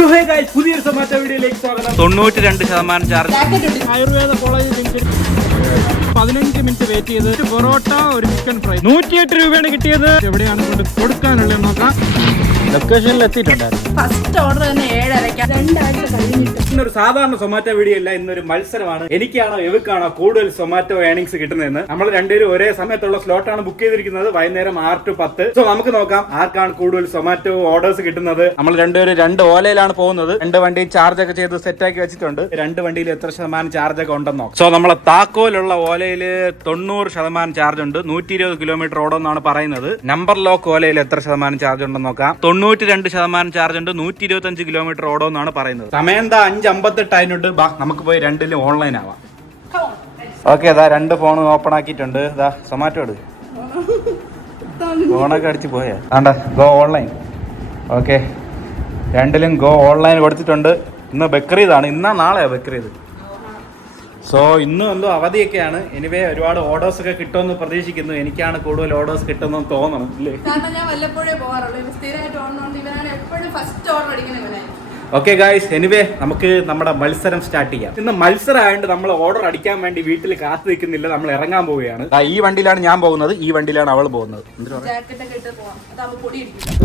പുതിയൊരു സൊമാറ്റോ വീഡിയോയിലേക്ക് സ്വാഗതം. 92% charge. Ayurveda college 15 minute wait ചെയ്ത് ഒരു പൊറോട്ട ഒരു ചിക്കൻ ഫ്രൈ 108 രൂപയാണ് കിട്ടിയത്. എവിടെയാണ് കൊണ്ട് കൊടുക്കാനുള്ളത് നോക്കാം. ലൊക്കേഷനിൽ എത്തിയിട്ടുണ്ടായിരുന്നു. ഫസ്റ്റ് ഓർഡർ തന്നെ 7:30. 2 ആഴ്ച കഴിഞ്ഞിട്ട്. ഇന്നൊരു സാധാരണ സൊമാറ്റോ വീഡിയോ അല്ല, ഇന്നൊരു മത്സരമാണ്. എനിക്കാണോ എവക്കാണോ കൂടുതൽ സൊമാറ്റോ ഏണിങ്സ് കിട്ടുന്നതെന്ന്. നമ്മൾ രണ്ടുപേരും ഒരേ സമയത്തുള്ള സ്ലോട്ടാണ് ബുക്ക് ചെയ്തിരിക്കുന്നത്, വൈകുന്നേരം 6 to 10. സോ നമുക്ക് നോക്കാം ആർക്കാണ് കൂടുതൽ സൊമാറ്റോ ഓർഡേഴ്സ് കിട്ടുന്നത്. നമ്മൾ രണ്ടുപേരും 2 ഓലയിലാണ് പോകുന്നത്. 2 വണ്ടി ചാർജ് ഒക്കെ ചെയ്ത് സെറ്റ് ആക്കി വെച്ചിട്ടുണ്ട്. 2 വണ്ടിയിൽ എത്ര ശതമാനം ചാർജ് ഒക്കെ ഉണ്ടെന്ന് നോക്കാം. സോ നമ്മളെ താക്കോലുള്ള ഓലയിൽ 90% ചാർജ് ഉണ്ട്. 120 കിലോമീറ്റർ ഓടുമെന്നാണ് പറയുന്നത്. നമ്പർ ലോക്ക് ഓലയിൽ എത്ര ശതമാനം ചാർജ് ഉണ്ടെന്ന് നോക്കാം. 92% ചാർജ് ഉണ്ട്. 125 കിലോമീറ്റർ ഓടുമെന്നാണ് പറയുന്നത്. സമയം 5:58 ആയിട്ടുണ്ട്. ബാ നമുക്ക് പോയി 2ലും ഓൺലൈൻ ആവാം. ഓക്കെ, ഇതാ 2 ഫോൺ ഓപ്പൺ ആക്കിയിട്ടുണ്ട്. ഇതാ സൊമാറ്റോ എടു ഫോണൊക്കെ അടിച്ച് പോയാ ആണ്ട ഗോ ഓൺലൈൻ. ഓക്കെ, 2ലും ഗോ ഓൺലൈൻ കൊടുത്തിട്ടുണ്ട്. ഇന്ന് ബക്രീദാണ്. ഇന്നാ നാളെയാ ബക്രീദ്. സോ ഇന്നും എന്തോ അവധിയൊക്കെയാണ്. എനിവേ ഒരുപാട് ഓർഡേഴ്സ് ഒക്കെ കിട്ടുമെന്ന് പ്രതീക്ഷിക്കുന്നു. എനിക്കാണ് കൂടുതൽ ഓർഡേഴ്സ് കിട്ടുമെന്ന് തോന്നണം ഇല്ലേ? കാരണം ഞാൻ വല്ലപ്പോഴേ പോകാറുള്ളൂ. സ്ഥിരമായിട്ട് ഓർഡർ ഇവനാണ് എപ്പോഴും ഫസ്റ്റ് ഓർഡർ അടിക്കുന്ന ഇവനായി. ഓക്കെ ഗായ്സ്, എനിവേ നമുക്ക് നമ്മുടെ മത്സരം സ്റ്റാർട്ട് ചെയ്യാം. ഇന്ന് മത്സരം ആയതുകൊണ്ട് നമ്മൾ ഓർഡർ അടിക്കാൻ വേണ്ടി വീട്ടിൽ കാത്തു നിൽക്കുന്നില്ല, നമ്മൾ ഇറങ്ങാൻ പോവുകയാണ്. ഈ വണ്ടിയിലാണ് ഞാൻ പോകുന്നത്, ഈ വണ്ടിയിലാണ് അവൾ പോകുന്നത്.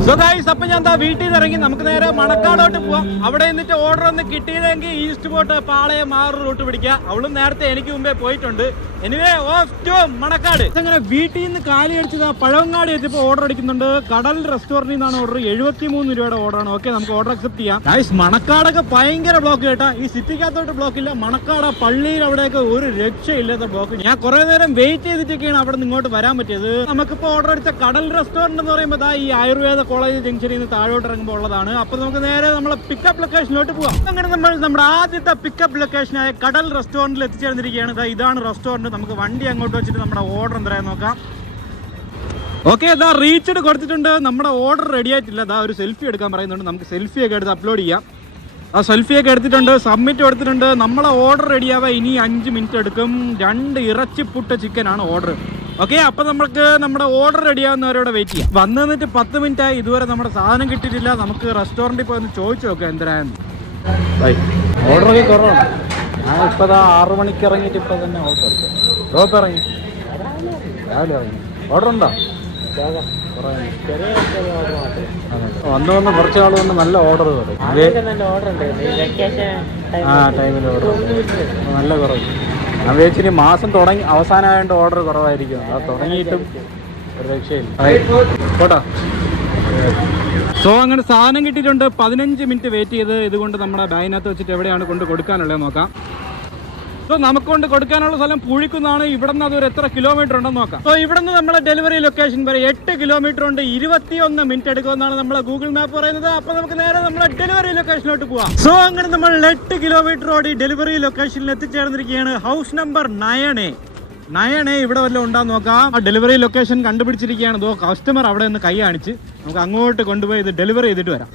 സോ ഗായ്സ്, അപ്പൊ ഞാൻ വീട്ടിൽ നിന്ന് ഇറങ്ങി നമുക്ക് നേരെ മണക്കാടോട്ട് പോവാം. അവിടെ നിന്നിട്ട് ഓർഡർ ഒന്ന് കിട്ടിയതെങ്കിൽ ഈസ്റ്റ് പോട്ട് പാളയം 6 റൂട്ട് പിടിക്കുക. അവളും നേരത്തെ എനിക്ക് മുമ്പേ പോയിട്ടുണ്ട്. Anyway off to Manacaud. അങ്ങനെ വീട്ടിൽ നിന്ന് കാലി അടിച്ചത് പഴവങ്ങാട് എത്തിയപ്പോൾ ഓർഡർ അടിക്കുന്നുണ്ട്. കടൽ റെസ്റ്റോറന്റിൽ നിന്നാണ് ഓർഡർ. 73 രൂപയുടെ ഓർഡറാണ്. ഓക്കെ, നമുക്ക് ഓർഡർ അക്സെപ്റ്റ് ചെയ്യാം. ഗായ്സ്, മണക്കാടൊക്കെ ഭയങ്കര ബ്ലോക്ക് കേട്ടാ. ഈ സിറ്റിക്കകത്തോട്ട് ബ്ലോക്ക് ഇല്ല. മണക്കാട് പള്ളിയിൽ അവിടെയൊക്കെ ഒരു രക്ഷയില്ലാത്ത ബ്ലോക്ക്. ഞാൻ കുറെ നേരം വെയിറ്റ് ചെയ്തിട്ടൊക്കെയാണ് അവിടെ നിന്ന് ഇങ്ങോട്ട് വരാൻ പറ്റിയത്. നമുക്കിപ്പോ ഓർഡർ അടിച്ച കടൽ റെസ്റ്റോറന്റ് എന്ന് പറയുമ്പോൾ ഈ ആയുർവേദ കോളേജ് ജംഗ്ഷനിൽ നിന്ന് താഴോട്ട് ഇറങ്ങുമ്പോൾ ഉള്ളതാണ്. അപ്പൊ നമുക്ക് നേരെ നമ്മളെ പിക്കപ്പ് ലൊക്കേഷനിലോട്ട് പോവാം. അങ്ങനെ നമ്മൾ നമ്മുടെ ആദ്യത്തെ പിക്കപ്പ് ലൊക്കേഷനായ കടൽ റെസ്റ്റോറന്റിൽ എത്തിച്ചേർന്നിരിക്കുകയാണ്. ഇതാണ് റെസ്റ്റോറന്റ്. നമുക്ക് വണ്ടി അങ്ങോട്ട് വെച്ചിട്ട് നമ്മുടെ ഓർഡർ എന്തായാലും നോക്കാം. ഓക്കെ, ഇതാ റീച്ച്ഡ് കൊടുത്തിട്ടുണ്ട്. നമ്മുടെ ഓർഡർ റെഡി ആയിട്ടില്ല. ഇതാ ഒരു സെൽഫി എടുക്കാൻ പറയുന്നുണ്ട്. നമുക്ക് സെൽഫി ഒക്കെ എടുത്ത് അപ്ലോഡ് ചെയ്യാം. ആ സെൽഫിയൊക്കെ എടുത്തിട്ടുണ്ട്, സബ്മിറ്റ് കൊടുത്തിട്ടുണ്ട്. നമ്മളെ ഓർഡർ റെഡിയാവാൻ ഇനി 5 മിനിറ്റ് എടുക്കും. 2 ഇറച്ചിപ്പുട്ട് ചിക്കനാണ് ഓർഡർ. ഓക്കെ, അപ്പൊ നമുക്ക് നമ്മുടെ ഓർഡർ റെഡിയാവുന്നവരോട് വെയിറ്റ് ചെയ്യാം. വന്നു നിന്നിട്ട് 10 മിനിറ്റ് ആയി, ഇതുവരെ നമ്മുടെ സാധനം കിട്ടിയിട്ടില്ല. നമുക്ക് റെസ്റ്റോറൻറ്റിൽ പോയി ഒന്ന് ചോദിച്ചു നോക്കാം എന്തരായെന്ന്. ഓർഡറൊക്കെ കുറവാണ്. ഞാൻ ഇപ്പോൾ 6 മണിക്ക് ഇറങ്ങിയിട്ട് ഇപ്പം തന്നെ ഓർഡർ എടുത്തു. ഡ്രോപ്പ് ഇറങ്ങി രാവിലെ ഇറങ്ങി. ഓർഡർ ഉണ്ടോ? വന്ന് കുറച്ച് നാൾ കൊണ്ട് നല്ല ഓർഡർ വരും. ആ ടൈമിൽ ഓർഡർ നല്ല കുറവ്. ഞാൻ വിചാരിച്ചിനി മാസം തുടങ്ങി അവസാനമായതുകൊണ്ട് ഓർഡർ കുറവായിരിക്കും. അത് തുടങ്ങിയിട്ടും ഒരു രക്ഷയില്ല. കേട്ടോ. സോ അങ്ങനെ സാധനം കിട്ടിയിട്ടുണ്ട്. 15 മിനിറ്റ് വെയിറ്റ് ചെയ്ത്. ഇതുകൊണ്ട് നമ്മുടെ ബാഗിനകത്ത് വെച്ചിട്ട് എവിടെയാണ് കൊണ്ട് കൊടുക്കാനുള്ളത് നോക്കാം. സോ നമുക്ക് കൊണ്ട് കൊടുക്കാനുള്ള സ്ഥലം പൂഴിക്കുന്നാണ്. ഇവിടെ നിന്ന് അതൊരു എത്ര കിലോമീറ്റർ ഉണ്ടെന്ന് നോക്കാം. സോ ഇവിടെ നിന്ന് നമ്മളെ ഡെലിവറി ലൊക്കേഷൻ വരെ 8 കിലോമീറ്റർ ഉണ്ട്. 21 മിനിറ്റ് എടുക്കുമെന്നാണ് നമ്മളെ ഗൂഗിൾ മാപ്പ് പറയുന്നത്. അപ്പൊ നമുക്ക് നേരെ നമ്മളെ ഡെലിവറി ലൊക്കേഷനിലോട്ട് പോവാം. സോ അങ്ങനെ നമ്മൾ 8 കിലോമീറ്റർ ഓടി ഡെലിവറി ലൊക്കേഷനിൽ എത്തിച്ചേർന്നിരിക്കുകയാണ്. ഹൗസ് നമ്പർ 9A ഇവിടെ വല്ലതും ഉണ്ടാന്ന് നോക്കാം. ആ ഡെലിവറി ലൊക്കേഷൻ കണ്ടുപിടിച്ചിരിക്കുകയാണ്. ഇതോ കസ്റ്റമർ അവിടെ നിന്ന് കൈ കാണിച്ച് നമുക്ക് അങ്ങോട്ട് കൊണ്ടുപോയി ഇത് ഡെലിവറി ചെയ്തിട്ട് വരാം.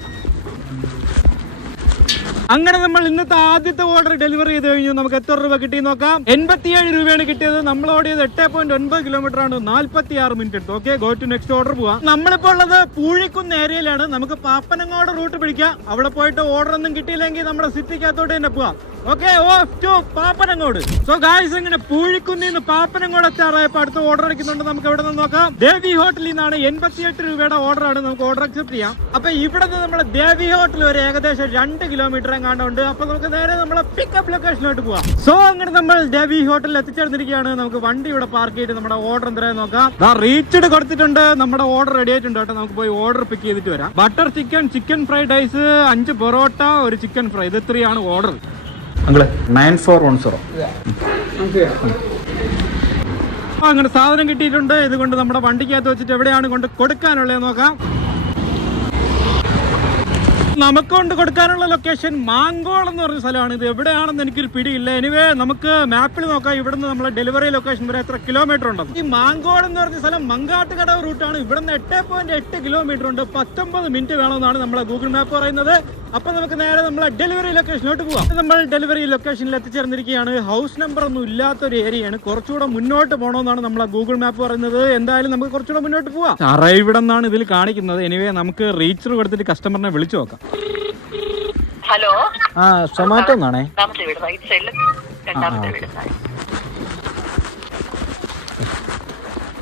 അങ്ങനെ നമ്മൾ ഇന്നത്തെ ആദ്യത്തെ ഓർഡർ ഡെലിവറി ചെയ്ത് കഴിഞ്ഞു. നമുക്ക് എത്ര രൂപ കിട്ടി നോക്കാം. 87 രൂപയാണ് കിട്ടിയത്. നമ്മൾ ഓടിയത് 8.9 കിലോമീറ്റർ ആണ്. 46 മിനിറ്റ് എടുത്തു. Okay, go to next order പോവാം. നമ്മളിപ്പോ ഉള്ളത് പൂഴിക്കുന്ന് ഏരിയയിലാണ്. നമുക്ക് പാപ്പനങ്ങോട് റൂട്ട് പിടിക്കാം. അവിടെ പോയിട്ട് ഓർഡർ ഒന്നും കിട്ടിയില്ലെങ്കിൽ നമ്മുടെ സിറ്റിക്കകത്തോട്ട് തന്നെ പോവാം. Okay, off to Pappanamcode. So guys, ഇങ്ങനെ പൂഴിക്കുന്നിൽ നിന്ന് പാപ്പനങ്ങോട് എത്താറായപ്പോ അടുത്ത ഓർഡർ അടിക്കുന്നുണ്ട്. നമുക്ക് എവിടെ നിന്ന് നോക്കാം. ദേവി ഹോട്ടലിൽ നിന്നാണ്. 88 രൂപയുടെ ഓർഡർ ആണ്. നമുക്ക് ഓർഡർ അക്സെപ്റ്റ് ചെയ്യാം. അപ്പൊ ഇവിടെ നിന്ന് നമ്മുടെ ദേവി ഹോട്ടൽ വരെ ഏകദേശം 2 കിലോമീറ്റർ എങ്ങാണ്ടുണ്ട്. അപ്പൊ നമുക്ക് നേരെ നമ്മളെ പിക്കപ്പ് ലൊക്കേഷനിലോട്ട് പോവാം. സോ അങ്ങനെ നമ്മൾ ദേവി ഹോട്ടലിൽ എത്തിച്ചേർന്നിരിക്കുകയാണ്. നമുക്ക് വണ്ടി ഇവിടെ പാർക്ക് ചെയ്തിട്ട് നമ്മുടെ ഓർഡർ എന്തായാലും നോക്കാം. റീച്ച്ഡ് കൊടുത്തിട്ടുണ്ട്. നമ്മുടെ ഓർഡർ റെഡി ആയിട്ടുണ്ട് കേട്ടോ. നമുക്ക് പോയി ഓർഡർ പിക്ക് ചെയ്തിട്ട് വരാം. Butter chicken, chicken fried rice, 5 parotta, ഒരു ചിക്കൻ ഫ്രൈ. ഇത് 3 ആണ് ഓർഡർ. 9410. അങ്ങനെ സാധനം കിട്ടിയിട്ടുണ്ട്. ഇതുകൊണ്ട് നമ്മുടെ വണ്ടിക്കകത്ത് വെച്ചിട്ട് എവിടെയാണ് കൊണ്ട് കൊടുക്കാനുള്ളത് നോക്കാം. നമുക്ക് കൊണ്ട് കൊടുക്കാനുള്ള ലൊക്കേഷൻ മാങ്കോൾ എന്ന് പറഞ്ഞ സ്ഥലമാണ്. ഇത് എവിടെയാണെന്ന് എനിക്കൊരു പിടിയില്ല. എനിവേ നമുക്ക് മാപ്പിൽ നോക്കാം. ഇവിടുന്ന് നമ്മളെ ഡെലിവറി ലൊക്കേഷൻ വരെ എത്ര കിലോമീറ്റർ ഉണ്ടെന്ന്. ഈ മാങ്കോൾ എന്ന് പറഞ്ഞ സ്ഥലം മങ്കാട്ടുകടവ് റൂട്ടാണ്. ഇവിടുന്ന് 8.8 കിലോമീറ്റർ ഉണ്ട്. 19 മിനിറ്റ് വേണമെന്നാണ് നമ്മളെ ഗൂഗിൾ മാപ്പ് പറയുന്നത്. അപ്പൊ നമുക്ക് നേരെ നമ്മളെ ഡെലിവറി ലൊക്കേഷനിലോട്ട് പോവാം. നമ്മൾ ഡെലിവറി ലൊക്കേഷനിൽ എത്തിച്ചേർന്നിരിക്കുകയാണ്. ഹൗസ് നമ്പർ ഒന്നും ഇല്ലാത്തൊരു ഏരിയയാണ്. കുറച്ചുകൂടെ മുന്നോട്ട് പോകണമെന്നാണ് നമ്മളെ ഗൂഗിൾ മാപ്പ് പറയുന്നത്. എന്തായാലും നമുക്ക് കുറച്ചുകൂടെ മുന്നോട്ട് പോവാം. അറൈവ്ഡ് എന്നാണ് ഇതിൽ കാണിക്കുന്നത്. എനിവേ നമുക്ക് റീച്ചർ കൊടുത്തിട്ട് കസ്റ്റമറിനെ വിളിച്ചു നോക്കാം. ഹലോ ആ സൊമാറ്റോ എന്നാണേ. രണ്ടാമത്തെ വീട് റൈറ്റ് സൈഡിൽ രണ്ടാമത്തെ വീട്.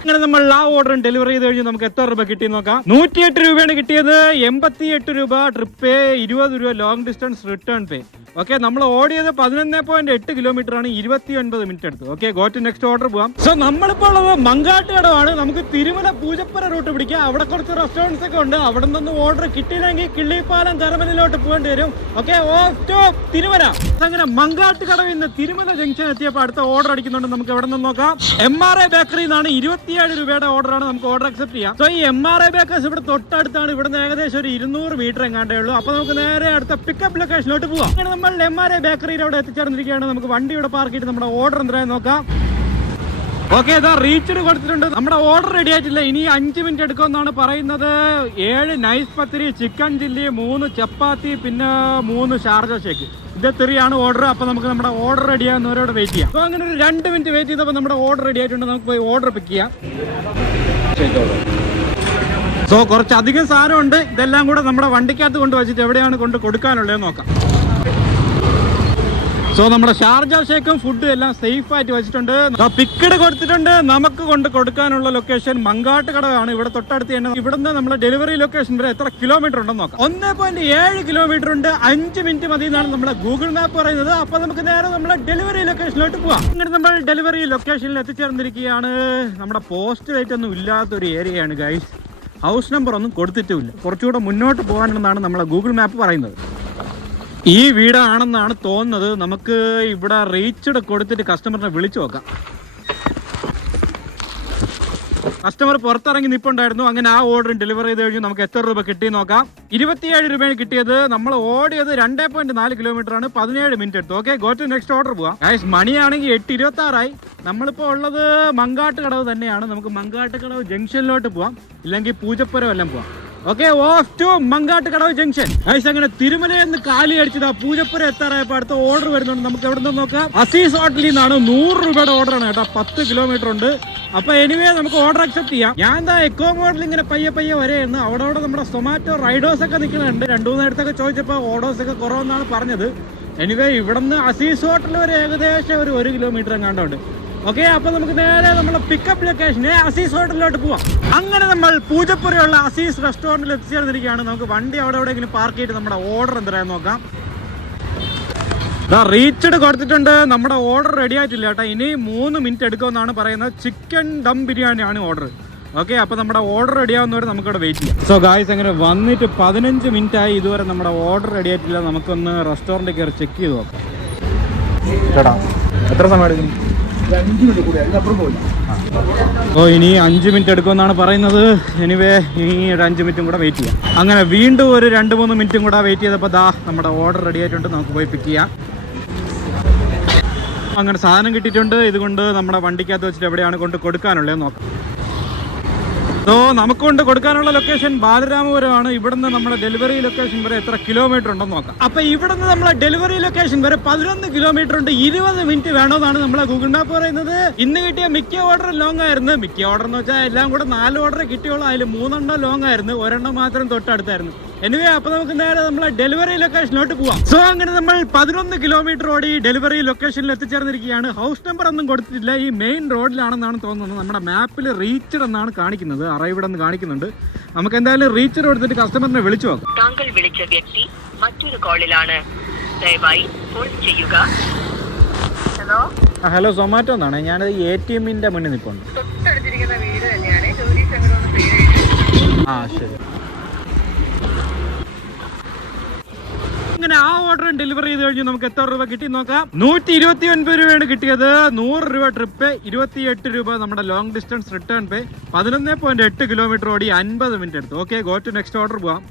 അങ്ങനെ നമ്മൾ ആ ഓർഡർ ഡെലിവറി ചെയ്ത് കഴിഞ്ഞ് നമുക്ക് എത്ര രൂപ കിട്ടി നോക്കാം. 108 രൂപയാണ് കിട്ടിയത്. 88 രൂപ ട്രിപ്പ് പേ, 20 രൂപ long distance return pay. Okay, നമ്മൾ ഓടിയത് 11.8 കിലോമീറ്റർ ആണ്, 29 മിനിറ്റ് എടുത്തു. Okay, go to next order പോവാം. സോ നമ്മളിപ്പോൾ ഉള്ളത് മങ്കാട്ട് കടവാണ്. നമുക്ക് തിരുമല പൂജപ്പുര റൂട്ട് പിടിക്കാം. അവിടെ കുറച്ച് റെസ്റ്റോറൻറ്റ്സ് ഒക്കെ ഉണ്ട്. അവിടെ നിന്നൊന്നും ഓർഡർ കിട്ടിയില്ലെങ്കിൽ കിള്ളിപ്പാലം കരമനയിലോട്ട് പോകേണ്ടി വരും. Okay, off to Thirumala. അങ്ങനെ മങ്കാട്ട് കടവിൽ നിന്ന് തിരുമല ജംഗ്ഷൻ എത്തിയപ്പോൾ അടുത്ത ഓർഡർ അടിക്കുന്നുണ്ട്. നമുക്ക് എവിടെ നിന്ന് നോക്കാം. MRA ബേക്കറി എന്നാണ്, 27 രൂപയുടെ ഓർഡർ ആണ്. നമുക്ക് ഓർഡർ അക്സെപ്റ്റ് ചെയ്യാം. സോ ഈ MRA ബേക്കേഴ്സ് ഇവിടെ തൊട്ടടുത്താണ്. ഇവിടുന്ന് ഏകദേശം ഒരു 200 മീറ്റർ എങ്ങാണ്ടേ ഉള്ളൂ. അപ്പൊ നമുക്ക് നേരെ അടുത്ത പിക്കപ്പ് ലൊക്കേഷനിലോട്ട് പോവാം. അങ്ങനെ നമ്മൾ MRA ബേക്കറിയുടെ അവിടെ എത്തിച്ചേർന്നിരിക്കുകയാണ്. നമുക്ക് വണ്ടി ഇവിടെ പാർക്ക് ചെയ്തിട്ട് നമ്മുടെ ഓർഡർ എന്തായാലും നോക്കാം. ഓക്കെ, ഇതാ റീച്ച്ഡ് കൊടുത്തിട്ടുണ്ട്. നമ്മുടെ ഓർഡർ റെഡി ആയിട്ടില്ല. ഇനി 5 മിനിറ്റ് എടുക്കുമെന്നാണ് പറയുന്നത്. 7 നൈസ് പത്തിരി, ചിക്കൻ ചില്ലി, 3 ചപ്പാത്തി, പിന്നെ 3 ഷാർജ ഷേക്ക്. ഇത് 3 ആണ് ഓർഡർ. അപ്പൊ നമുക്ക് നമ്മുടെ ഓർഡർ റെഡി ആകുന്നവരോട് വെയിറ്റ് ചെയ്യാം. സോ അങ്ങനെ ഒരു 2 മിനിറ്റ് വെയിറ്റ് ചെയ്തപ്പോൾ നമ്മുടെ ഓർഡർ റെഡി ആയിട്ടുണ്ട്. നമുക്ക് പോയി ഓർഡർ പിക്ക് ചെയ്യാം. സോ കുറച്ചധികം സാധനമുണ്ട്. ഇതെല്ലാം കൂടെ നമ്മുടെ വണ്ടിക്കകത്ത് കൊണ്ട് വെച്ചിട്ട് എവിടെയാണ് കൊണ്ട് കൊടുക്കാനുള്ളത് നോക്കാം. സോ നമ്മുടെ ഷാർജ ഷേക്കും ഫുഡും എല്ലാം സേഫ് ആയിട്ട് വെച്ചിട്ടുണ്ട്. പിക്കഡ് കൊടുത്തിട്ടുണ്ട്. നമുക്ക് കൊണ്ട് കൊടുക്കാനുള്ള ലൊക്കേഷൻ മങ്കാട്ട് കടവാണ്. ഇവിടെ തൊട്ടടുത്ത് തന്നെ. ഇവിടുന്ന് നമ്മുടെ ഡെലിവറി ലൊക്കേഷൻ വരെ എത്ര കിലോമീറ്റർ ഉണ്ടെന്ന് നോക്കാം. 1.7 കിലോമീറ്റർ ഉണ്ട്. 5 മിനിറ്റ് മതി എന്നാണ് നമ്മുടെ ഗൂഗിൾ മാപ്പ് പറയുന്നത്. അപ്പൊ നമുക്ക് നേരെ നമ്മുടെ ഡെലിവറി ലൊക്കേഷനിലോട്ട് പോവാം. അങ്ങനെ നമ്മൾ ഡെലിവറി ലൊക്കേഷനിൽ എത്തിച്ചേർന്നിരിക്കുകയാണ്. നമ്മുടെ പോസ്റ്റ് ലൈറ്റ് ഒന്നും ഇല്ലാത്തൊരു ഏരിയയാണ് ഗൈസ്. ഹൗസ് നമ്പർ ഒന്നും കൊടുത്തിട്ടുമില്ല. കുറച്ചുകൂടെ മുന്നോട്ട് പോകാനുണ്ടെന്നാണ് നമ്മളെ ഗൂഗിൾ മാപ്പ് പറയുന്നത്. ഈ വീടാണെന്നാണ് തോന്നുന്നത്. നമുക്ക് ഇവിടെ റീച്ച്ഡ് കൊടുത്തിട്ട് കസ്റ്റമറിനെ വിളിച്ചു നോക്കാം. കസ്റ്റമർ പുറത്തിറങ്ങി നിൽപ്പുണ്ടായിരുന്നു. അങ്ങനെ ആ ഓർഡർ ഡെലിവർ ചെയ്ത് കഴിഞ്ഞു. നമുക്ക് എത്ര രൂപ കിട്ടി നോക്കാം. 27 രൂപയാണ് കിട്ടിയത്. നമ്മൾ ഓടിയത് 2.4 കിലോമീറ്റർ ആണ്. 17 മിനിറ്റ് എടുത്തു. Okay, go to next order പോവാം. മണിയാണെങ്കിൽ 8:26 നമ്മളിപ്പോൾ ഉള്ളത് മങ്കാട്ട് കടവ് തന്നെയാണ്. നമുക്ക് മങ്കാട്ട് കടവ് ജംഗ്ഷനിലോട്ട് പോവാം, ഇല്ലെങ്കിൽ പൂജപ്പുരം എല്ലാം പോവാം. Okay, off to Mankattu Kadavu junction. അങ്ങനെ തിരുമലയെന്ന് കാലി അടിച്ചതാ പൂജപ്പുര എത്താറായപ്പോൾ അടുത്ത ഓർഡർ വരുന്നുണ്ട്. നമുക്ക് എവിടെ നിന്ന് നോക്കാം. അസീസ് ഹോട്ടലിൽ നിന്നാണ്. 100 രൂപയുടെ ഓർഡർ ആണ് കേട്ടോ. 10 കിലോമീറ്റർ ഉണ്ട്. അപ്പൊ എനിവേ നമുക്ക് ഓർഡർ അക്സെപ്റ്റ് ചെയ്യാം. ഞാൻ എന്താ എക്കോ മോഡൽ ഇങ്ങനെ പയ്യെ വരെയെന്ന് അവിടെ നമ്മുടെ സൊമാറ്റോ റൈഡേഴ്സ് ഒക്കെ നിൽക്കുന്നുണ്ട്. 2-3 നേരത്തൊക്കെ ചോദിച്ചപ്പോൾ ഓർഡേഴ്സ് ഒക്കെ കുറവെന്നാണ് പറഞ്ഞത്. എനിവേ ഇവിടുന്ന് അസീസ് ഹോട്ടൽ വരെ ഏകദേശം ഒരു 1 കിലോമീറ്റർ എങ്ങാണ്ടുണ്ട്. ഓക്കെ, അപ്പൊ നമുക്ക് നേരെ നമ്മുടെ പിക്കപ്പ് ലൊക്കേഷന് അസീസ് ഹോട്ടലിലോട്ട് പോവാം. അങ്ങനെ നമ്മൾ പൂജപ്പുരയുള്ള അസീസ് റെസ്റ്റോറന്റിൽ എത്തിച്ചേർന്നിരിക്കുകയാണ്. നമുക്ക് വണ്ടി അവിടെ എവിടെയെങ്കിലും പാർക്ക് ചെയ്തിട്ട് നമ്മുടെ ഓർഡർ എന്തായാലും നോക്കാം. റീച്ച്ഡ് കൊടുത്തിട്ടുണ്ട്. നമ്മുടെ ഓർഡർ റെഡി ആയിട്ടില്ല കേട്ടോ. ഇനി 3 മിനിറ്റ് എടുക്കുമെന്നാണ് പറയുന്നത്. ചിക്കൻ ദം ബിരിയാണിയാണ് ഓർഡർ. ഓക്കെ, അപ്പൊ നമ്മുടെ ഓർഡർ റെഡി ആവുന്നവരെ നമുക്കിവിടെ വെയിറ്റ് ചെയ്യാം. സോ ഗായ്സ്, അങ്ങനെ വന്നിട്ട് 15 മിനിറ്റ് ആയി. ഇതുവരെ നമ്മുടെ ഓർഡർ റെഡി ആയിട്ടില്ല. നമുക്കൊന്ന് റെസ്റ്റോറൻറ്റിൽ കയറി ചെക്ക് ചെയ്ത് നോക്കാം. ചേട്ടാ എത്ര സമയം എടുക്കും? 5 മിനിറ്റ് കൂടി, അതിനപ്പുറം പോയില്ല. ഓ, ഇനി 5 മിനിറ്റ് എടുക്കുമെന്നാണ് പറയുന്നത്. എനിവേ ഇനി ഒരു 5 മിനിറ്റും കൂടെ വെയിറ്റ് ചെയ്യാം. അങ്ങനെ വീണ്ടും ഒരു 2-3 മിനിറ്റും കൂടെ വെയിറ്റ് ചെയ്തപ്പോൾ ദാ നമ്മുടെ ഓർഡർ റെഡി ആയിട്ടുണ്ട്. നമുക്ക് പോയി പിക്ക് ചെയ്യാം. അങ്ങനെ സാധനം കിട്ടിയിട്ടുണ്ട്. ഇതുകൊണ്ട് നമ്മുടെ വണ്ടിക്കകത്ത് വെച്ചിട്ട് എവിടെയാണ് കൊണ്ട് കൊടുക്കാനുള്ളത് നോക്കാം. സോ നമുക്ക് കൊണ്ട് കൊടുക്കാനുള്ള ലൊക്കേഷൻ ബാലരാമപുരമാണ്. ഇവിടുന്ന് നമ്മുടെ ഡെലിവറി ലൊക്കേഷൻ വരെ എത്ര കിലോമീറ്റർ ഉണ്ടെന്ന് നോക്കാം. അപ്പൊ ഇവിടുന്ന് നമ്മളെ ഡെലിവറി ലൊക്കേഷൻ വരെ 11 കിലോമീറ്റർ ഉണ്ട്. 20 മിനിറ്റ് വേണമെന്നാണ് നമ്മളെ ഗൂഗിൾ മാപ്പ് പറയുന്നത്. ഇന്ന് കിട്ടിയ മിക്ക ഓർഡർ ലോങ് ആയിരുന്നു. മിക്ക ഓർഡർ എന്ന് വെച്ചാൽ എല്ലാം കൂടെ 4 ഓർഡർ കിട്ടിയോളൂ. അതിൽ 3 ലോങ് ആയിരുന്നു, 1 മാത്രം തൊട്ടടുത്തായിരുന്നു. എനിവേ അപ്പൊ നമുക്ക് നേരെ നമ്മളെ ഡെലിവറി ലൊക്കേഷനിലോട്ട് പോവാം. സോ അങ്ങനെ നമ്മൾ 11 കിലോമീറ്റർ ഓടി ഡെലിവറി ലൊക്കേഷനിൽ എത്തിച്ചേർന്നിരിക്കുകയാണ്. ഹൗസ് നമ്പർ ഒന്നും കൊടുത്തിട്ടില്ല. ഈ മെയിൻ റോഡിലാണെന്നാണ് തോന്നുന്നത്. നമ്മുടെ മാപ്പിൽ റീച്ച്ഡ് എന്നാണ് കാണിക്കുന്നത്. അറൈവ്ഡ് എന്ന് കാണിക്കുന്നുണ്ട്. നമുക്ക് എന്തായാലും റീച്ച്ഡ് കൊടുത്തിട്ട് കസ്റ്റമറിനെ വിളിച്ചു നോക്കാം. താങ്കൾ വിളിച്ച വ്യക്തി മറ്റൊരു കോളിലാണ്. ദയവായി ഫോൺ ചെയ്യുക. ഹലോ ഹലോ, സൊമാറ്റോ എന്നാണ്. ഞാനത് ATMന്റെ മുന്നിൽ നിൽപ്പുണ്ട്. തൊട്ടടുത്തിരിക്കുന്ന വീട് തന്നെയാണ്. ജോലി സംഘടന പേര്. ആ ശരി. അങ്ങനെ ആ ഓർഡർ ഡെലിവറി ചെയ്ത് കഴിഞ്ഞു. നമുക്ക് എത്ര രൂപ കിട്ടി നോക്കാം. 129 രൂപയാണ് കിട്ടിയത്. 100 രൂപ ട്രിപ്പ്, 28 രൂപ നമ്മുടെ long distance return pay. 11.8 kilometre ഓടി 50 മിനിറ്റ് എടുത്തു. Okay, go to next order പോവാം.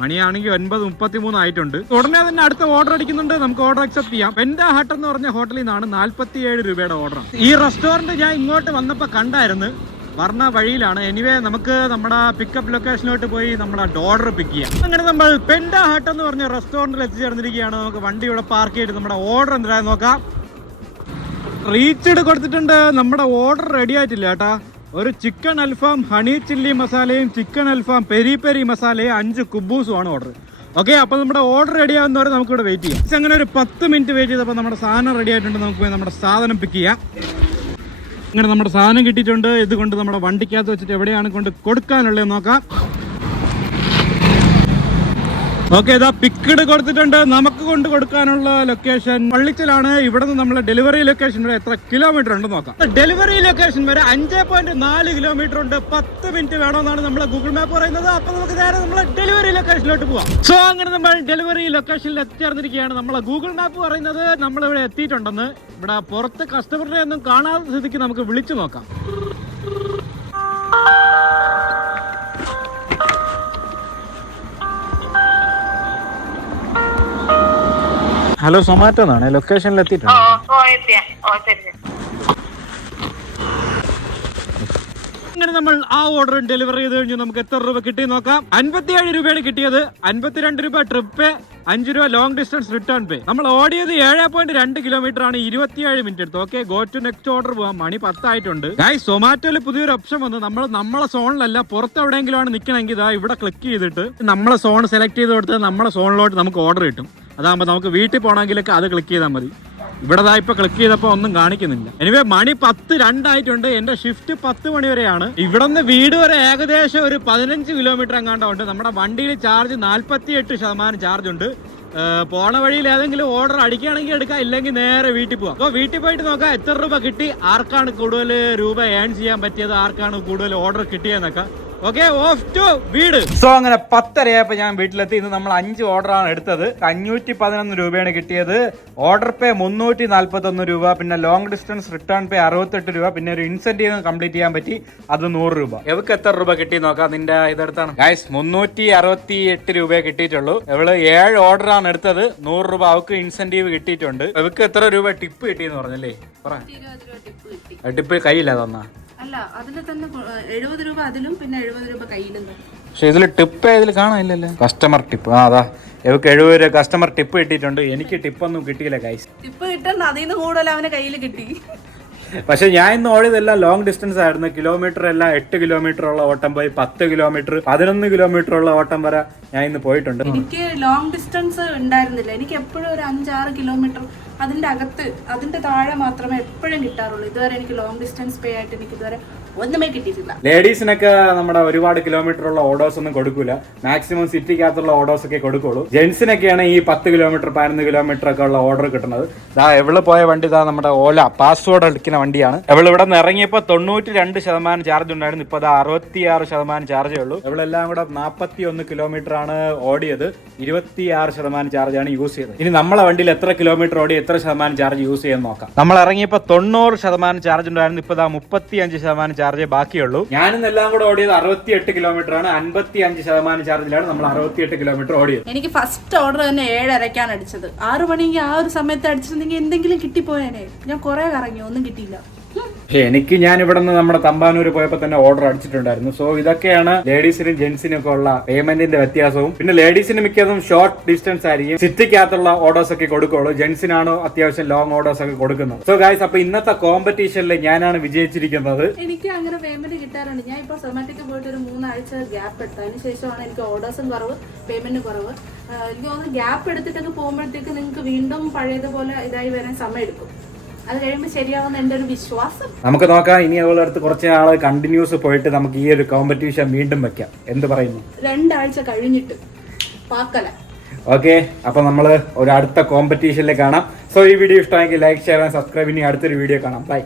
മണിയാണെങ്കിൽ 9:33 ആയിട്ടുണ്ട്. ഉടനെ തന്നെ അടുത്ത ഓർഡർ അടിക്കുന്നുണ്ട്. നമുക്ക് ഓർഡർ അക്സെപ്റ്റ് ചെയ്യാം. പെൻഡാ ഹട്ട് എന്ന് പറഞ്ഞ ഹോട്ടലിൽ നിന്നാണ്. 47 രൂപയുടെ ഓർഡർ. ഈ റെസ്റ്റോറന്റ് ഞാൻ ഇങ്ങോട്ട് വന്നപ്പോൾ കണ്ടായിരുന്നു. വർണ്ണ വഴിയിലാണ്. എനിവേ നമുക്ക് നമ്മുടെ പിക്കപ്പ് ലൊക്കേഷനിലോട്ട് പോയി നമ്മുടെ ഓർഡർ പിക്ക് ചെയ്യാം. അങ്ങനെ നമ്മൾ പെൻഡാ ഹട്ട് എന്ന് പറഞ്ഞ റെസ്റ്റോറന്റിൽ എത്തിച്ചേർന്നിരിക്കുകയാണ്. നമുക്ക് വണ്ടി ഇവിടെ പാർക്ക് ചെയ്തിട്ട് നമ്മുടെ ഓർഡർ എന്തായാലും നോക്കാം. റീച്ച്ഡ് കൊടുത്തിട്ടുണ്ട്. നമ്മുടെ ഓർഡർ റെഡി ആയിട്ടില്ല കേട്ടാ. ഒരു ചിക്കൻ അൽഫാം ഹണി ചില്ലി മസാലയും ചിക്കൻ അൽഫാം പെരി പെരി മസാലയും 5 കുബൂസും ആണ് ഓർഡർ. ഓക്കെ, അപ്പൊ നമ്മുടെ ഓർഡർ റെഡി ആവുന്നവരെ നമുക്ക് ഇവിടെ വെയിറ്റ് ചെയ്യാം. അങ്ങനെ ഒരു 10 മിനിറ്റ് വെയിറ്റ് ചെയ്തപ്പോൾ നമ്മുടെ സാധനം റെഡി ആയിട്ടുണ്ട്. നമുക്ക് പോയി നമ്മുടെ സാധനം പിക്ക് ചെയ്യാം. ഇങ്ങനെ നമ്മുടെ സാധനം കിട്ടിയിട്ടുണ്ട്. ഇതുകൊണ്ട് നമ്മുടെ വണ്ടിക്കകത്ത് വെച്ചിട്ട് എവിടെയാണ് കൊണ്ട് കൊടുക്കാനുള്ളത് നോക്കാം. ഓക്കെ, ഇതാ പിക്കഡ് കൊടുത്തിട്ടുണ്ട്. നമുക്ക് കൊണ്ട് കൊടുക്കാനുള്ള ലൊക്കേഷൻ പള്ളിച്ചലാണ്. ഇവിടെ നിന്ന് നമ്മളെ ഡെലിവറി ലൊക്കേഷൻ വരെ എത്ര കിലോമീറ്റർ ഉണ്ടെന്ന് നോക്കാം. ഡെലിവറി ലൊക്കേഷൻ വരെ 5.4 കിലോമീറ്റർ ഉണ്ട്. 10 മിനിറ്റ് വേണമെന്നാണ് നമ്മളെ ഗൂഗിൾ മാപ്പ് പറയുന്നത്. അപ്പൊ നമുക്ക് നേരെ നമ്മളെ ഡെലിവറി ലൊക്കേഷനിലോട്ട് പോവാം. സോ അങ്ങനെ നമ്മൾ ഡെലിവറി ലൊക്കേഷനിൽ എത്തിച്ചേർന്നിരിക്കുകയാണ്. നമ്മളെ ഗൂഗിൾ മാപ്പ് പറയുന്നത് നമ്മളിവിടെ എത്തിയിട്ടുണ്ടെന്ന്. ഇവിടെ പുറത്ത് കസ്റ്റമറിനെ ഒന്നും കാണാത്ത സ്ഥിതിക്ക് നമുക്ക് വിളിച്ചു നോക്കാം. ഹലോ, സൊമാറ്റോ എന്നാണ്. ലൊക്കേഷനിൽ എത്തിയിട്ടുണ്ട്. അങ്ങനെ നമ്മൾ ആ ഓർഡർ ഡെലിവറി ചെയ്ത് കഴിഞ്ഞു. നമുക്ക് എത്ര രൂപ കിട്ടി നോക്കാം. 57 രൂപയാണ് കിട്ടിയത്. 52 രൂപ ട്രിപ്പ് പേ, 5 രൂപ ലോങ് ഡിസ്റ്റൻസ് റിട്ടേൺ പേ. നമ്മൾ ഓടിയത് 7.2 കിലോമീറ്റർ ആണ്. 27 മിനിറ്റ് എടുത്തു. Okay, go to next order പോവാം. മണി 10 ആയിട്ടുണ്ട്. ഗൈസ്, സൊമാറ്റോയിൽ പുതിയൊരു ഓപ്ഷൻ വന്നു. നമ്മളെ സോണിലല്ല, പുറത്ത് എവിടെയെങ്കിലും ആണ് നിൽക്കണമെങ്കിൽ ഇതാ ഇവിടെ ക്ലിക്ക് ചെയ്തിട്ട് നമ്മളെ സോൺ സെലക്ട് ചെയ്ത് കൊടുത്ത് നമ്മളെ സോണിലോട്ട് നമുക്ക് ഓർഡർ കിട്ടും. അതാകുമ്പോൾ നമുക്ക് വീട്ടിൽ പോകണമെങ്കിലൊക്കെ അത് ക്ലിക്ക് ചെയ്താൽ മതി. ഇവിടെ ഇപ്പൊ ക്ലിക്ക് ചെയ്തപ്പോൾ ഒന്നും കാണിക്കുന്നില്ല. എനിവേ മണി 10:02 ആയിട്ടുണ്ട്. എന്റെ ഷിഫ്റ്റ് 10 മണി വരെയാണ്. ഇവിടെ നിന്ന് വീട് വരെ ഏകദേശം ഒരു 15 കിലോമീറ്റർ എങ്ങാണ്ടുണ്ട്. നമ്മുടെ വണ്ടിയിൽ ചാർജ് 48% ചാർജ് ഉണ്ട്. പോണ വഴിയിൽ ഏതെങ്കിലും ഓർഡർ അടിക്കുകയാണെങ്കിൽ എടുക്കാം, ഇല്ലെങ്കിൽ നേരെ വീട്ടിൽ പോവാം. അപ്പോൾ വീട്ടിൽ പോയിട്ട് നോക്കാം എത്ര രൂപ കിട്ടി, ആർക്കാണ് കൂടുതൽ രൂപ ഏൺ ചെയ്യാൻ പറ്റിയത്, ആർക്കാണ് കൂടുതൽ ഓർഡർ കിട്ടിയതെന്നൊക്കെ. ഓക്കെ, ഓഫ് ടു വീട്. സോ അങ്ങനെ 10:30 ഞാൻ വീട്ടിലെത്തി. ഇന്ന് നമ്മൾ 5 ഓർഡറാണ് എടുത്തത്. 511 രൂപയാണ് കിട്ടിയത്. ഓർഡർ പേ 341 രൂപ, പിന്നെ ലോങ് ഡിസ്റ്റൻസ് റിട്ടേൺ പേ 68 രൂപ, പിന്നെ ഒരു ഇൻസെന്റീവ് കംപ്ലീറ്റ് ചെയ്യാൻ പറ്റി, അത് 100 രൂപ. എവക്ക് എത്ര രൂപ കിട്ടി നോക്കാം. നിന്റെ ഇതെടുത്താണ് ഗൈസ്. 368 രൂപയെ കിട്ടിയിട്ടുള്ളൂ. ഇവള് 7 ഓർഡറാണ് എടുത്തത്. 100 രൂപ അവക്ക് ഇൻസെന്റീവ് കിട്ടിയിട്ടുണ്ട്. എവക്ക് എത്ര രൂപ ടിപ്പ് കിട്ടിയെന്ന് പറഞ്ഞല്ലേ? പറ. ടിപ്പ് കയ്യില്ല തന്നാ? അല്ല, അതിൽ തന്നെ 70 രൂപ അതിലും പിന്നെ 70 രൂപ കയ്യിലും. പക്ഷെ ഇതിൽ ടിപ്പ് ഇതിൽ കാണാനില്ലല്ലോ. Customer tip. അതാ ഇവക്ക് 70 രൂപ കസ്റ്റമർ ടിപ്പ് കിട്ടിയിട്ടുണ്ട്. എനിക്ക് ടിപ്പൊന്നും കിട്ടിയില്ല ഗൈസ്. ടിപ്പ് കിട്ടണ്ട, അതിൽ നിന്ന് കൂടുതൽ അവന് കയ്യിൽ കിട്ടി. പക്ഷെ ഞാൻ ഇന്ന് ഓടിയതെല്ലാം ലോങ് ഡിസ്റ്റൻസ് ആയിരുന്നു. കിലോമീറ്റർ എല്ലാം 8 കിലോമീറ്റർ ഉള്ള ഓട്ടം പോയി, 10 കിലോമീറ്റർ 11 കിലോമീറ്റർ ഉള്ള ഓട്ടം വരെ ഞാൻ ഇന്ന് പോയിട്ടുണ്ട്. എനിക്ക് ലോങ് ഡിസ്റ്റൻസ് ഉണ്ടായിരുന്നില്ല. എനിക്ക് എപ്പോഴും ഒരു 5-6 കിലോമീറ്റർ അതിന്റെ അകത്ത്, അതിന്റെ താഴെ മാത്രമേ എപ്പോഴും കിട്ടാറുള്ളൂ. ഇതുവരെ എനിക്ക് ലോങ് ഡിസ്റ്റൻസ് പേ ആയിട്ട് എനിക്ക് ഇതുവരെ ഒന്നുമേ കിട്ടിയിട്ടില്ല. ലേഡീസിനൊക്കെ നമ്മുടെ ഒരുപാട് കിലോമീറ്റർ ഉള്ള ഓർഡേഴ്സ് ഒന്നും കൊടുക്കൂല. മാക്സിമം സിറ്റിക്കകത്തുള്ള ഓർഡേഴ്സ് ഒക്കെ കൊടുക്കുള്ളൂ. ജെന്റ്സിനൊക്കെയാണ് ഈ 10 കിലോമീറ്റർ 11 കിലോമീറ്റർ ഒക്കെ ഉള്ള ഓർഡർ കിട്ടുന്നത്. ദാ എവിടെ പോയ വണ്ടി ഇതാ നമ്മുടെ ഓല പാസ്വേഡ് അടിക്കുന്ന വണ്ടിയാണ്. എവിടെ ഇവിടെ നിന്ന് ഇറങ്ങിയപ്പോൾ 92% ചാർജ് ഉണ്ടായിരുന്നു. ഇപ്പൊ 66% ചാർജേ ഉള്ളൂ. എവിടെല്ലാം കൂടെ 41 കിലോമീറ്റർ ആണ് ഓടിയത്. 26% ചാർജാണ് യൂസ് ചെയ്തത്. ഇനി നമ്മളെ വണ്ടിയിൽ എത്ര കിലോമീറ്റർ ഓടി എത്ര ശതമാനം ചാർജ് യൂസ് ചെയ്യാൻ നോക്കാം. നമ്മൾ ഇറങ്ങിയപ്പോൾ 90% ചാർജ് ഉണ്ടായിരുന്നു. ഇപ്പൊ 35% ചാർജേ ബാക്കിയുള്ളൂ. ഞാനിന്ന് എല്ലാം കൂടെ ഓടിയത് 68 കിലോമീറ്റർ ആണ്. 55% ചാർജിലാണ് നമ്മൾ 68 കിലോമീറ്റർ ഓടിയത്. എനിക്ക് ഫസ്റ്റ് ഓർഡർ തന്നെ 7:30 അടിച്ചത്. 6 മണിക്ക് ആ ഒരു സമയത്ത് അടിച്ചിട്ടുണ്ടെങ്കിൽ എന്തെങ്കിലും കിട്ടിപ്പോയേനെ. ഞാൻ കുറെ കറങ്ങി, ഒന്നും കിട്ടിയില്ല. എനിക്ക് ഞാൻ ഇവിടെ നിന്ന് നമ്മുടെ തമ്പാനൂർ പോയപ്പോ തന്നെ ഓർഡർ അടിച്ചിട്ടുണ്ടായിരുന്നു. സോ ഇതൊക്കെയാണ് ലേഡീസിനും ജെന്റ്സിനും ഒക്കെ ഉള്ള പേയ്മെന്റിന്റെ വ്യത്യാസവും. പിന്നെ ലേഡീസിന് മിക്കതും ഷോർട്ട് ഡിസ്റ്റൻസ് ആയിരിക്കും സിറ്റിക്കകത്തുള്ള ഓർഡേഴ്സ് ഒക്കെ കൊടുക്കുള്ളൂ. ജെന്റ്സിനാണ് അത്യാവശ്യം ലോങ് ഓർഡേഴ്സ് ഒക്കെ കൊടുക്കുന്നത്. സോ ഗൈസ്, അപ്പൊ ഇന്നത്തെ കോമ്പറ്റീഷനിൽ ഞാനാണ് വിജയിച്ചിരിക്കുന്നത്. എനിക്ക് അങ്ങനെ പേയ്മെന്റ് കിട്ടാറുണ്ട്. ഞാൻ ഇപ്പൊ സൊമാറ്റോക്ക് പോയിട്ട് ഒരു 3 ആഴ്ച ഗ്യാപ്പ് എടുത്തു. അതിനുശേഷമാണ് എനിക്ക് ഓർഡേഴ്സും കുറവ്, പേയ്മെന്റ് കുറവ്. എനിക്ക് തോന്നുന്നു ഗ്യാപ്പ് എടുത്തിട്ടൊക്കെ പോകുമ്പോഴത്തേക്ക് നിങ്ങൾക്ക് വീണ്ടും പഴയതുപോലെ ഇതായി വരാൻ സമയം എടുക്കും. അത് കഴിയുമ്പോൾ ശരിയാവുന്ന എന്റെ ഒരു വിശ്വാസം. നമുക്ക് നോക്കാം. ഇനി അവളുടെ അടുത്ത് കുറച്ച് നാള് കണ്ടിന്യൂസ് പോയിട്ട് നമുക്ക് ഈ ഒരു കോമ്പറ്റീഷൻ വീണ്ടും വെക്കാം. എന്ത് പറയുന്നു? 2 ആഴ്ച കഴിഞ്ഞിട്ട് പാക്കല. ഓക്കെ, അപ്പൊ നമ്മള് ഒരു അടുത്ത കോമ്പറ്റീഷനിലേക്ക് കാണാം. സോ ഈ വീഡിയോ ഇഷ്ടമായെങ്കിൽ ലൈക്ക്, ഷെയർ ആൻഡ് സബ്സ്ക്രൈബ്. ഇനി അടുത്തൊരു വീഡിയോ കാണാം. ബൈ.